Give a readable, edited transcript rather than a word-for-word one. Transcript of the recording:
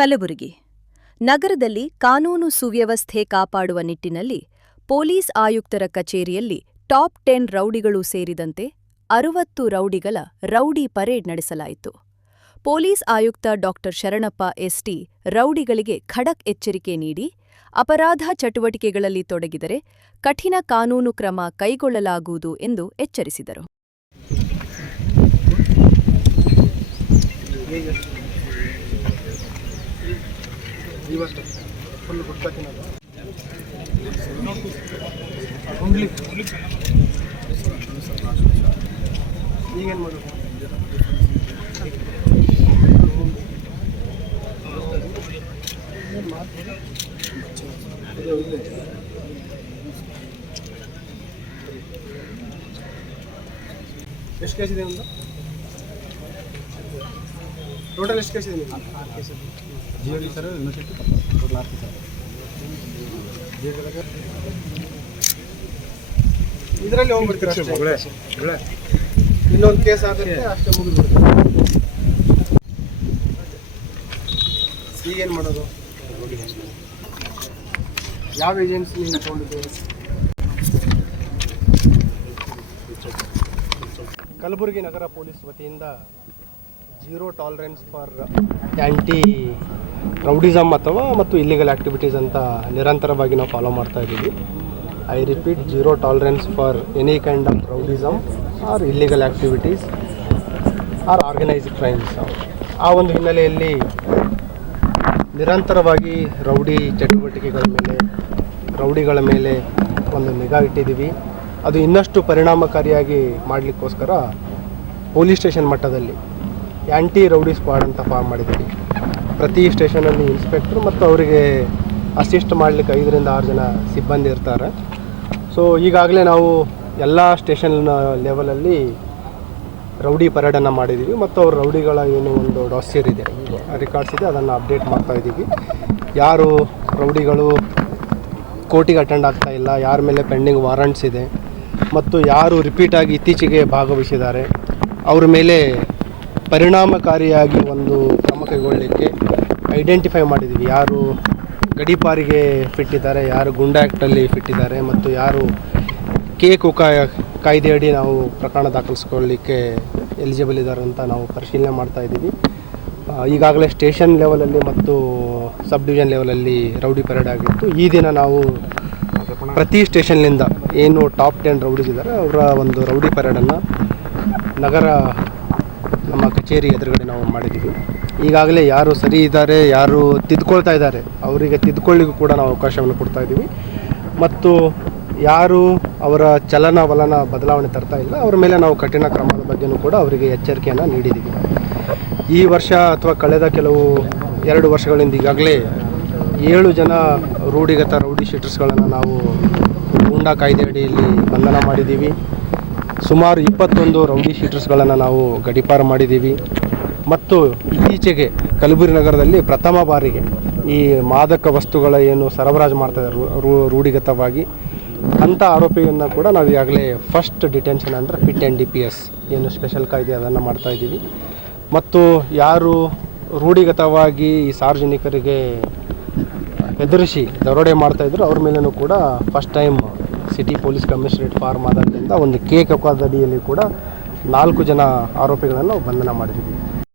ಕಲಬುರಗಿ ನಗರದಲ್ಲಿ ಕಾನೂನು ಸುವ್ಯವಸ್ಥೆ ಕಾಪಾಡುವ ನಿಟ್ಟಿನಲ್ಲಿ ಪೊಲೀಸ್ ಆಯುಕ್ತರ ಕಚೇರಿಯಲ್ಲಿ ಟಾಪ್ 10 ರೌಡಿಗಳು ಸೇರಿದಂತೆ 60 ರೌಡಿಗಳ ರೌಡಿ ಪರೇಡ್ ನಡೆಸಲಾಯಿತು. ಪೊಲೀಸ್ ಆಯುಕ್ತ ಡಾ. ಶರಣಪ್ಪ ಎಸ್.ಟಿ. ರೌಡಿಗಳಿಗೆ ಖಡಕ್ ಎಚ್ಚರಿಕೆ ನೀಡಿ, ಅಪರಾಧ ಚಟುವಟಿಕೆಗಳಲ್ಲಿ ತೊಡಗಿದರೆ ಕಠಿಣ ಕಾನೂನು ಕ್ರಮ ಕೈಗೊಳ್ಳಲಾಗುವುದು ಎಂದು ಎಚ್ಚರಿಸಿದರು. ಈಗೇನು ಮಾಡೋದು? ಎಷ್ಟು ಕೇಸ್ ಇದೆ? ಒಂದು ಟೋಟಲ್ ಎಷ್ಟು ಕೇಸ್ ಇದೆ? 6 ಕೇಸ್ ಜಿಯೋಡಿ ಸರ್. ಯೂನಿವರ್ಸಿಟಿ ಟೋಟಲ್ 6 ಕೇಸ್ ಇದರಲ್ಲಿ ಹೋಗ್ಬಿಡ್ತೀರ ಅಷ್ಟೇ. ಇನ್ನೊಂದು ಕೇಸ್ ಆಗುತ್ತೆ, ಅಷ್ಟೇ ಮುಗಿದ್ಬಿಡ್ತೀವಿ. ಈಗೇನು ಮಾಡೋದು? ಯಾವ ಏಜೆನ್ಸಿ ನೀವು ತಗೊಂಡಿದ್ದೀವಿ? ಕಲಬುರಗಿ ನಗರ ಪೊಲೀಸ್ ವತಿಯಿಂದ zero tolerance for anti rowdyism ಮತ್ತು ಇಲ್ಲಿಗಲ್ ಆ್ಯಕ್ಟಿವಿಟೀಸ್ ಅಂತ ನಿರಂತರವಾಗಿ ನಾವು ಫಾಲೋ ಮಾಡ್ತಾ ಇದ್ದೀವಿ. I repeat, zero tolerance for any kind of rowdyism or illegal activities or organised crimes. ಆ ಒಂದು ಹಿನ್ನೆಲೆಯಲ್ಲಿ ನಿರಂತರವಾಗಿ ರೌಡಿ ಚಟುವಟಿಕೆಗಳ ಮೇಲೆ, ರೌಡಿಗಳ ಮೇಲೆ ಒಂದು ನಿಗಾ ಇಟ್ಟಿದ್ದೀವಿ. ಅದು ಇನ್ನಷ್ಟು ಪರಿಣಾಮಕಾರಿಯಾಗಿ ಮಾಡಲಿಕ್ಕೋಸ್ಕರ ಪೊಲೀಸ್ ಸ್ಟೇಷನ್ ಮಟ್ಟದಲ್ಲಿ ಆ್ಯಂಟಿ ರೌಡಿ ಸ್ಕ್ವಾಡ್ ಅಂತ ಫಾರ್ಮ್ ಮಾಡಿದ್ದೀವಿ. ಪ್ರತಿ ಸ್ಟೇಷನಲ್ಲಿ ಇನ್ಸ್ಪೆಕ್ಟ್ರು ಮತ್ತು ಅವರಿಗೆ ಅಸಿಸ್ಟ್ ಮಾಡಲಿಕ್ಕೆ 5 ರಿಂದ 6 ಜನ ಸಿಬ್ಬಂದಿ ಇರ್ತಾರೆ. ಸೊ ಈಗಾಗಲೇ ನಾವು ಎಲ್ಲ ಸ್ಟೇಷನ್ ಲೆವೆಲಲ್ಲಿ ರೌಡಿ ಪರೇಡನ್ನು ಮಾಡಿದ್ದೀವಿ ಮತ್ತು ಅವ್ರ ರೌಡಿಗಳ ಏನು ಒಂದು ಡಾಸಿಯರ್ ಇದೆ, ರೆಕಾರ್ಡ್ಸ್ ಇದೆ, ಅದನ್ನು ಅಪ್ಡೇಟ್ ಮಾಡ್ತಾ ಇದ್ದೀವಿ. ಯಾರು ರೌಡಿಗಳು ಕೋರ್ಟಿಗೆ ಅಟೆಂಡ್ ಆಗ್ತಾ ಇಲ್ಲ, ಯಾರ ಮೇಲೆ ಪೆಂಡಿಂಗ್ ವಾರಂಟ್ಸ್ ಇದೆ ಮತ್ತು ಯಾರು ರಿಪೀಟಾಗಿ ಇತ್ತೀಚೆಗೆ ಭಾಗವಹಿಸಿದ್ದಾರೆ ಅವ್ರ ಮೇಲೆ ಪರಿಣಾಮಕಾರಿಯಾಗಿ ಒಂದು ಕ್ರಮ ಕೈಗೊಳ್ಳಲಿಕ್ಕೆ ಐಡೆಂಟಿಫೈ ಮಾಡಿದ್ದೀವಿ. ಯಾರು ಗಡೀಪಾರಿಗೆ ಫಿಟ್ಟಿದ್ದಾರೆ, ಯಾರು ಗುಂಡಾ ಆ್ಯಕ್ಟಲ್ಲಿ ಫಿಟ್ಟಿದ್ದಾರೆ ಮತ್ತು ಯಾರು ಕೋಕಾ ಕಾಯ್ದೆಯಡಿ ನಾವು ಪ್ರಕರಣ ದಾಖಲಿಸ್ಕೊಳ್ಳಿಕ್ಕೆ ಎಲಿಜಿಬಲ್ ಇದ್ದಾರೆ ಅಂತ ನಾವು ಪರಿಶೀಲನೆ ಮಾಡ್ತಾ ಇದ್ದೀವಿ. ಈಗಾಗಲೇ ಸ್ಟೇಷನ್ ಲೆವೆಲಲ್ಲಿ ಮತ್ತು ಸಬ್ ಡಿವಿಷನ್ ಲೆವೆಲಲ್ಲಿ ರೌಡಿ ಪರೇಡ್ ಆಗಿತ್ತು. ಈ ದಿನ ನಾವು ಪ್ರತಿ ಸ್ಟೇಷನ್ನಿಂದ ಏನು ಟಾಪ್ 10 ರೌಡೀಸ್ ಇದ್ದಾರೆ ಅವರ ಒಂದು ರೌಡಿ ಪರೇಡನ್ನು ನಗರ ನಮ್ಮ ಕಚೇರಿ ಎದುರುಗಡೆ ನಾವು ಮಾಡಿದ್ದೀವಿ. ಈಗಾಗಲೇ ಯಾರು ಸರಿ ಇದ್ದಾರೆ, ಯಾರು ತಿದ್ಕೊಳ್ತಾ ಇದ್ದಾರೆ ಅವರಿಗೆ ತಿದ್ಕೊಳ್ಳಿಗೂ ಕೂಡ ನಾವು ಅವಕಾಶವನ್ನು ಕೊಡ್ತಾ ಇದ್ದೀವಿ ಮತ್ತು ಯಾರು ಅವರ ಚಲನವಲನ ಬದಲಾವಣೆ ತರ್ತಾ ಇಲ್ಲ ಅವ್ರ ಮೇಲೆ ನಾವು ಕಠಿಣ ಕ್ರಮದ ಬಗ್ಗೆಯೂ ಕೂಡ ಅವರಿಗೆ ಎಚ್ಚರಿಕೆಯನ್ನು ನೀಡಿದ್ದೀವಿ. ಈ ವರ್ಷ ಅಥವಾ ಕಳೆದ ಕೆಲವು 2 ವರ್ಷಗಳಿಂದ ಈಗಾಗಲೇ 7 ಜನ ರೂಢಿಗತ ರೌಡಿ ಶೀಟರ್ಸ್ಗಳನ್ನು ನಾವು ಗೂಂಡಾ ಕಾಯ್ದೆ ಅಡಿಯಲ್ಲಿ ಬಂಧನ ಮಾಡಿದ್ದೀವಿ. ಸುಮಾರು 21 ರೌಡಿ ಶೀಟರ್ಸ್ಗಳನ್ನು ನಾವು ಗಡೀಪಾರು ಮಾಡಿದ್ದೀವಿ ಮತ್ತು ಇತ್ತೀಚೆಗೆ ಕಲಬುರಗಿ ನಗರದಲ್ಲಿ ಪ್ರಥಮ ಬಾರಿಗೆ ಈ ಮಾದಕ ವಸ್ತುಗಳ ಏನು ಸರಬರಾಜು ಮಾಡ್ತಾಯಿದ್ದಾರೆ ರೂಢಿಗತವಾಗಿ ಅಂಥ ಆರೋಪಿಯನ್ನು ಕೂಡ ನಾವು ಈಗಾಗಲೇ ಫಸ್ಟ್ ಡಿಟೆನ್ಷನ್ ಅಂದರೆ ಪಿಟ್ ಆ್ಯಂಡ್ DPS ಏನು ಸ್ಪೆಷಲ್ ಕಾಯ್ದೆ ಅದನ್ನು ಮಾಡ್ತಾಯಿದ್ದೀವಿ. ಮತ್ತು ಯಾರು ರೂಢಿಗತವಾಗಿ ಈ ಸಾರ್ವಜನಿಕರಿಗೆ ಹೆದರಿಸಿ ದರೋಡೆ ಮಾಡ್ತಾಯಿದ್ರು ಅವ್ರ ಮೇಲೂ ಕೂಡ first time city police commissionerate form ಆದಾಗಲಿಂದ ಒಂದು ಕೋಕಾ ಅಡಿಯಲ್ಲಿ ಕೂಡ 4 ಜನ ಆರೋಪಿಗಳನ್ನು ಬಂಧನ ಮಾಡಿದ್ದೀವಿ.